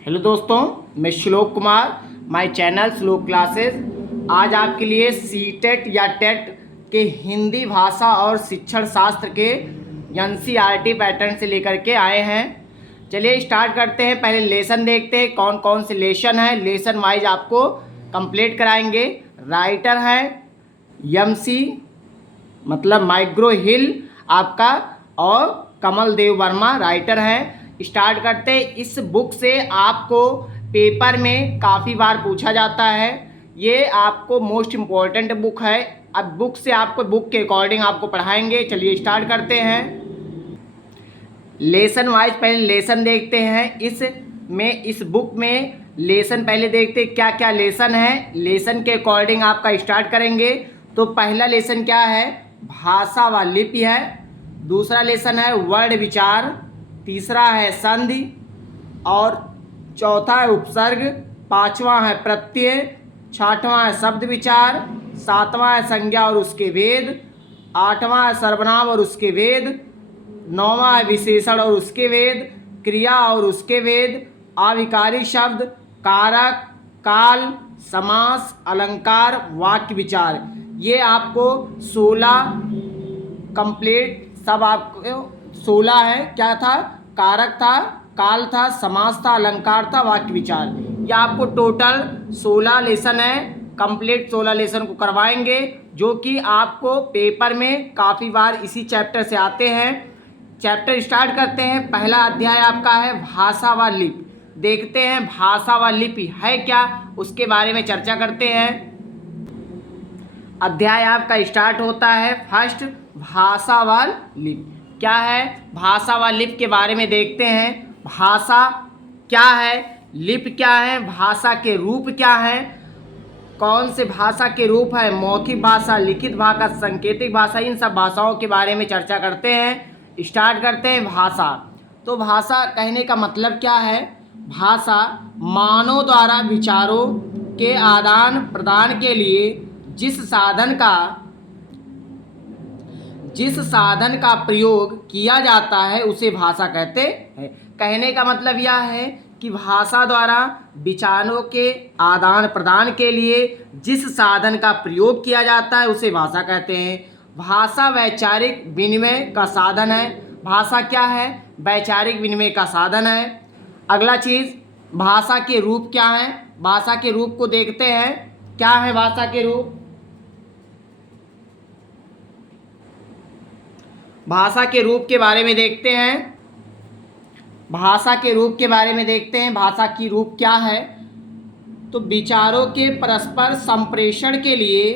Hello दोस्तों, मैं श्लोक कुमार, माय चैनल श्लोक क्लासेस। आज आपके लिए सीटेट या टेट के हिंदी भाषा और शिक्षण शास्त्र के एनसीईआरटी पैटर्न से लेकर के आए हैं। चलिए स्टार्ट करते हैं। पहले लेसन देखते हैं कौन कौन से लेसन हैं। लेसन वाइज आपको कंप्लीट कराएंगे। राइटर है एमसी मतलब माइग्रो हिल आपका, और कमल देव वर्मा राइटर हैं। स्टार्ट करते हैं। इस बुक से आपको पेपर में काफ़ी बार पूछा जाता है। ये आपको मोस्ट इम्पॉर्टेंट बुक है। अब बुक से आपको बुक के अकॉर्डिंग आपको पढ़ाएंगे। चलिए स्टार्ट करते हैं। लेसन वाइज पहले लेसन देखते हैं। इस बुक में लेसन पहले देखते हैं क्या क्या लेसन है। लेसन के अकॉर्डिंग आपका स्टार्ट करेंगे। तो पहला लेसन क्या है? भाषा व लिपि है। दूसरा लेसन है वर्ण विचार। तीसरा है संधि, और चौथा है उपसर्ग। पांचवा है प्रत्यय। छठवां है शब्द विचार। सातवां है संज्ञा और उसके भेद। आठवां है सर्वनाम और उसके भेद। नौवां है विशेषण और उसके भेद। क्रिया और उसके भेद। अविकारी शब्द, कारक, काल, समास, अलंकार, वाक्य विचार। ये आपको 16 कंप्लीट सब आपको 16 है। क्या था? कारक था, काल था, समास था, अलंकार था, वाक्य विचार। ये आपको टोटल 16 लेसन है। कंप्लीट 16 लेसन को करवाएंगे, जो कि आपको पेपर में काफ़ी बार इसी चैप्टर से आते हैं। चैप्टर स्टार्ट करते हैं। पहला अध्याय आपका है भाषा व लिपि। देखते हैं भाषा व लिपि है क्या, उसके बारे में चर्चा करते हैं। अध्याय आपका स्टार्ट होता है फर्स्ट, भाषा व लिपि। क्या है? भाषा व लिपि के बारे में देखते हैं। भाषा क्या है, लिपि क्या है, भाषा के रूप क्या है, कौन से भाषा के रूप है, मौखिक भाषा, लिखित भाषा, सांकेतिक भाषा। इन सब भाषाओं के बारे में चर्चा करते हैं। स्टार्ट करते हैं भाषा। तो भाषा कहने का मतलब क्या है? भाषा मानव द्वारा विचारों के आदान प्रदान के लिए जिस साधन का प्रयोग किया जाता है उसे भाषा कहते हैं। कहने का मतलब यह है कि भाषा द्वारा विचारों के आदान प्रदान के लिए जिस साधन का प्रयोग किया जाता है उसे भाषा कहते हैं। भाषा वैचारिक विनिमय का साधन है। भाषा क्या है? वैचारिक विनिमय का साधन है। अगला चीज़, भाषा के रूप क्या है? भाषा के रूप को देखते हैं। क्या है भाषा के रूप? भाषा के रूप के बारे में देखते हैं। भाषा के रूप के बारे में देखते हैं। भाषा की रूप क्या है? तो विचारों के परस्पर संप्रेषण के लिए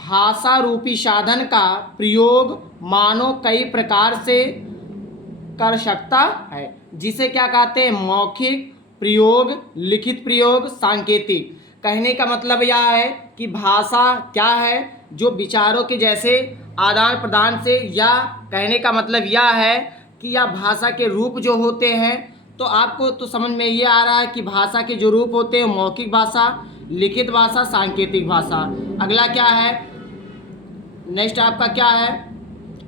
भाषा रूपी साधन का प्रयोग मानव कई प्रकार से कर सकता है। जिसे क्या कहते हैं? मौखिक प्रयोग, लिखित प्रयोग, सांकेतिक। कहने का मतलब यह है कि भाषा क्या है? जो विचारों के जैसे आदान प्रदान से, या कहने का मतलब यह है कि यह भाषा के रूप जो होते हैं, तो आपको तो समझ में ये आ रहा है कि भाषा के जो रूप होते हैं मौखिक भाषा, लिखित भाषा, सांकेतिक भाषा। अगला क्या है? नेक्स्ट आपका क्या है?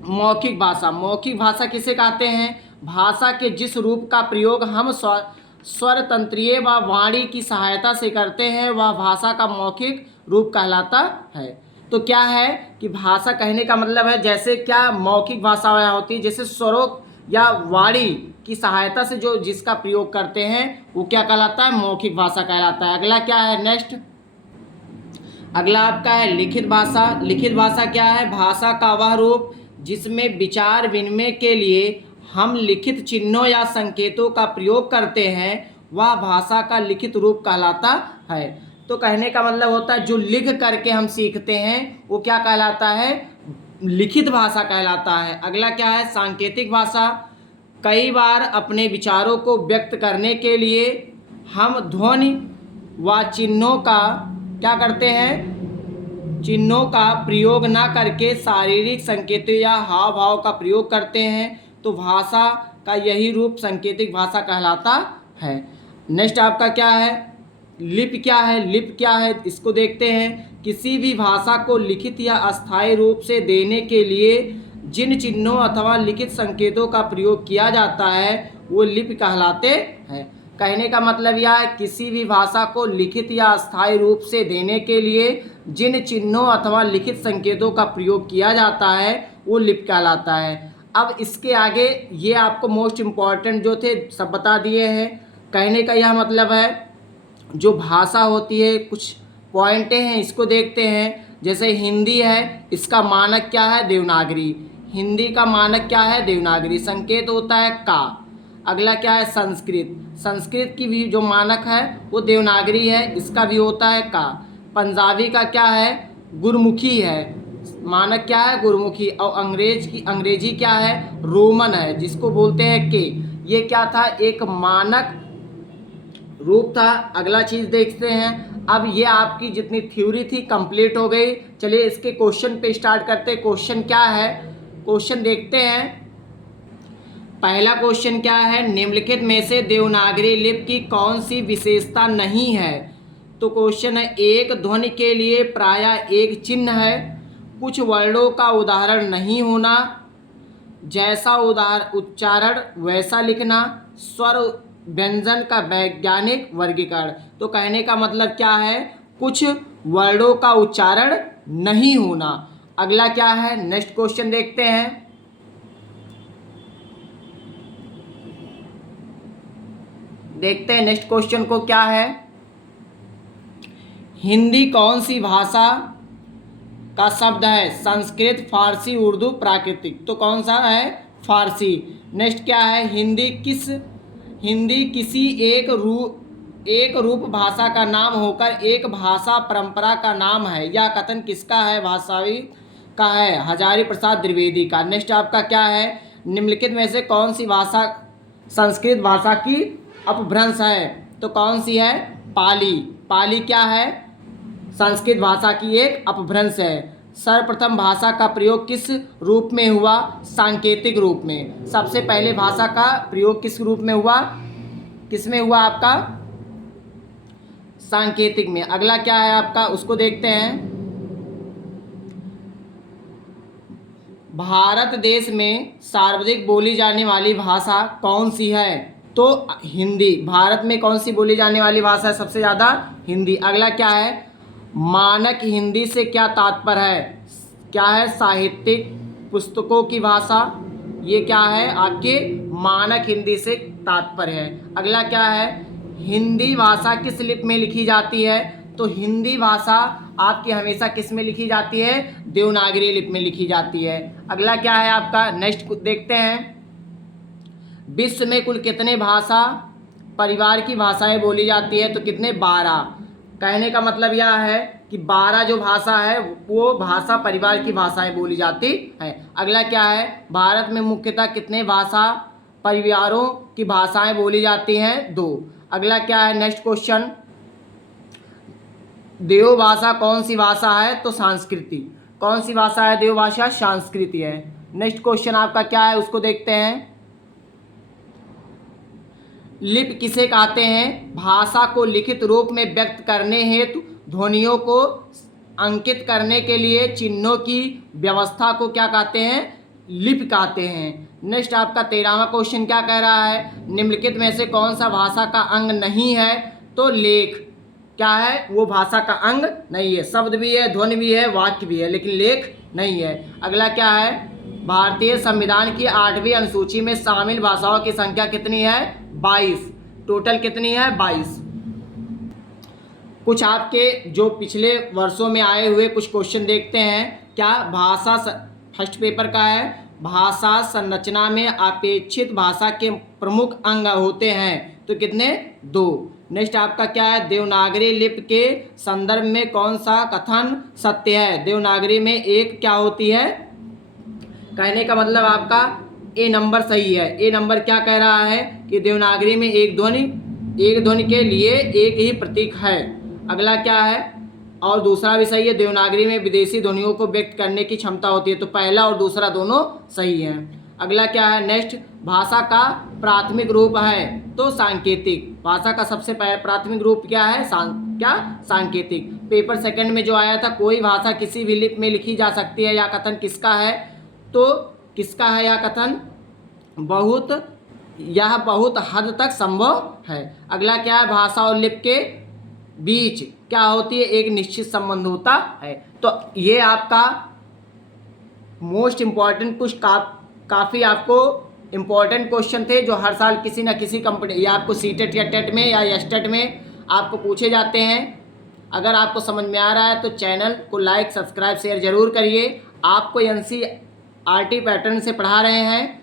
मौखिक भाषा। मौखिक भाषा किसे कहते हैं? भाषा के जिस रूप का प्रयोग हम स्वर तंत्रीय व वाणी की सहायता से करते हैं वह भाषा का मौखिक रूप कहलाता है। तो क्या है कि भाषा कहने का मतलब है जैसे क्या मौखिक भाषा होती है, जैसे स्वरों या वाणी की सहायता से जो जिसका प्रयोग करते हैं वो क्या कहलाता है? मौखिक भाषा कहलाता है। अगला क्या है? नेक्स्ट अगला आपका है लिखित भाषा। लिखित भाषा क्या है? भाषा का वह रूप जिसमें विचार विनिमय के लिए हम लिखित चिन्हों या संकेतों का प्रयोग करते हैं वह भाषा का लिखित रूप कहलाता है। तो कहने का मतलब होता है जो लिख करके हम सीखते हैं वो क्या कहलाता है? लिखित भाषा कहलाता है। अगला क्या है? सांकेतिक भाषा। कई बार अपने विचारों को व्यक्त करने के लिए हम ध्वनि व चिन्हों का क्या करते हैं? चिन्हों का प्रयोग ना करके शारीरिक संकेतों या हाव भाव का प्रयोग करते हैं। तो भाषा का यही रूप सांकेतिक भाषा कहलाता है। नेक्स्ट आपका क्या है? लिपि क्या है? लिपि क्या है इसको देखते हैं। किसी भी भाषा को लिखित या अस्थायी रूप से देने के लिए जिन चिन्हों अथवा लिखित संकेतों का प्रयोग किया जाता है वो लिपि कहलाते हैं। कहने का मतलब यह है किसी भी भाषा को लिखित या अस्थायी रूप से देने के लिए जिन चिन्हों अथवा लिखित संकेतों का प्रयोग किया जाता है वो लिपि कहलाता है। अब इसके आगे ये आपको मोस्ट इम्पॉर्टेंट जो थे सब बता दिए हैं। कहने का यह मतलब है जो भाषा होती है कुछ पॉइंटें हैं इसको देखते हैं। जैसे हिंदी है, इसका मानक क्या है? देवनागरी। हिंदी का मानक क्या है? देवनागरी। संकेत होता है का। अगला क्या है? संस्कृत। संस्कृत की भी जो मानक है वो देवनागरी है, इसका भी होता है का। पंजाबी का क्या है? गुरमुखी है, मानक क्या है? गुरमुखी। और अंग्रेजी क्या है? रोमन है, जिसको बोलते हैं के। ये क्या था? एक मानक रूप था। अगला चीज़ देखते हैं। अब ये आपकी जितनी थ्योरी थी कंप्लीट हो गई। चलिए इसके क्वेश्चन पे स्टार्ट करते हैं। क्वेश्चन क्या है? क्वेश्चन देखते हैं। पहला क्वेश्चन क्या है? निम्नलिखित में से देवनागरी लिपि की कौन सी विशेषता नहीं है? तो क्वेश्चन है, एक ध्वनि के लिए प्रायः एक चिन्ह है, कुछ वर्णों का उदाहरण नहीं होना, जैसा उच्चारण वैसा लिखना, स्वर व्यंजन का वैज्ञानिक वर्गीकरण। तो कहने का मतलब क्या है? कुछ वर्णों का उच्चारण नहीं होना। अगला क्या है? नेक्स्ट क्वेश्चन देखते हैं। देखते हैं नेक्स्ट क्वेश्चन को क्या है। हिंदी कौन सी भाषा का शब्द है? संस्कृत, फारसी, उर्दू, प्राकृतिक। तो कौन सा है? फारसी। नेक्स्ट क्या है? हिंदी किसी एक रूप भाषा का नाम होकर एक भाषा परंपरा का नाम है। यह कथन किसका है? भाषावी का है, हजारी प्रसाद द्विवेदी का। नेक्स्ट आपका क्या है? निम्नलिखित में से कौन सी भाषा संस्कृत भाषा की अपभ्रंश है? तो कौन सी है? पाली। पाली क्या है? संस्कृत भाषा की एक अपभ्रंश है। सर्वप्रथम भाषा का प्रयोग किस रूप में हुआ? सांकेतिक रूप में। सबसे पहले भाषा का प्रयोग किस रूप में हुआ? किस में हुआ आपका? सांकेतिक में। अगला क्या है आपका? उसको देखते हैं। भारत देश में सर्वाधिक बोली जाने वाली भाषा कौन सी है? तो हिंदी। भारत में कौन सी बोली जाने वाली भाषा है सबसे ज़्यादा? हिंदी। अगला क्या है? मानक हिंदी से क्या तात्पर्य है? क्या है? साहित्यिक पुस्तकों की भाषा। ये क्या है? आपके मानक हिंदी से तात्पर्य है। अगला क्या है? हिंदी भाषा किस लिपि में लिखी जाती है? तो हिंदी भाषा आपकी हमेशा किस में लिखी जाती है? देवनागरी लिपि में लिखी जाती है। अगला क्या है आपका? नेक्स्ट देखते हैं। विश्व में कुल कितने भाषा परिवार की भाषाएं बोली जाती है? तो कितने? 12। कहने का मतलब यह है कि 12 जो भाषा है वो भाषा परिवार की भाषाएं बोली जाती हैं। अगला क्या है? भारत में मुख्यतः कितने भाषा परिवारों की भाषाएं बोली जाती हैं? 2। अगला क्या है? नेक्स्ट क्वेश्चन, देव भाषा कौन सी भाषा है? तो संस्कृति। कौन सी भाषा है? देव भाषा संस्कृति है। नेक्स्ट क्वेश्चन आपका क्या है? उसको देखते हैं। लिपि किसे कहते हैं? भाषा को लिखित रूप में व्यक्त करने हेतु ध्वनियों को अंकित करने के लिए चिन्हों की व्यवस्था को क्या कहते हैं? लिपि कहते हैं। नेक्स्ट आपका 13वां क्वेश्चन क्या कह रहा है? निम्नलिखित में से कौन सा भाषा का अंग नहीं है? तो लेख। क्या है? वो भाषा का अंग नहीं है। शब्द भी है, ध्वनि भी है, वाक्य भी है, लेकिन लेख नहीं है। अगला क्या है? भारतीय संविधान की 8वीं अनुसूची में शामिल भाषाओं की संख्या कितनी है? 22। टोटल कितनी है? 22। कुछ आपके जो पिछले वर्षों में आए हुए कुछ क्वेश्चन देखते हैं। क्या भाषा फर्स्ट पेपर का है, भाषा संरचना में अपेक्षित भाषा के प्रमुख अंग होते हैं। तो कितने? 2। नेक्स्ट आपका क्या है? देवनागरी लिपि के संदर्भ में कौन सा कथन सत्य है? देवनागरी में एक क्या होती है? कहने का मतलब आपका ए नंबर सही है। ए नंबर क्या कह रहा है कि देवनागरी में एक ध्वनि के लिए एक ही प्रतीक है। अगला क्या है? और दूसरा भी सही है, देवनागरी में विदेशी ध्वनियों को व्यक्त करने की क्षमता होती है। तो पहला और दूसरा दोनों सही हैं। अगला क्या है? नेक्स्ट, भाषा का प्राथमिक रूप है तो सांकेतिक। भाषा का सबसे प्राथमिक रूप क्या है? सांकेतिक। पेपर सेकंड में जो आया था, कोई भाषा किसी भी लिपि में लिखी जा सकती है, या कथन किसका है? तो किसका है यह कथन? यह बहुत हद तक संभव है। अगला क्या है? भाषा और लिपि के बीच क्या होती है? एक निश्चित संबंध होता है। तो ये आपका मोस्ट इम्पॉर्टेंट कुछ काफ़ी आपको इम्पॉर्टेंट क्वेश्चन थे जो हर साल किसी न किसी कंपनी या आपको सीटेट या टेट में या एस्टेट में आपको पूछे जाते हैं। अगर आपको समझ में आ रहा है तो चैनल को लाइक, सब्सक्राइब, शेयर जरूर करिए। आपको NCERT पैटर्न से पढ़ा रहे हैं।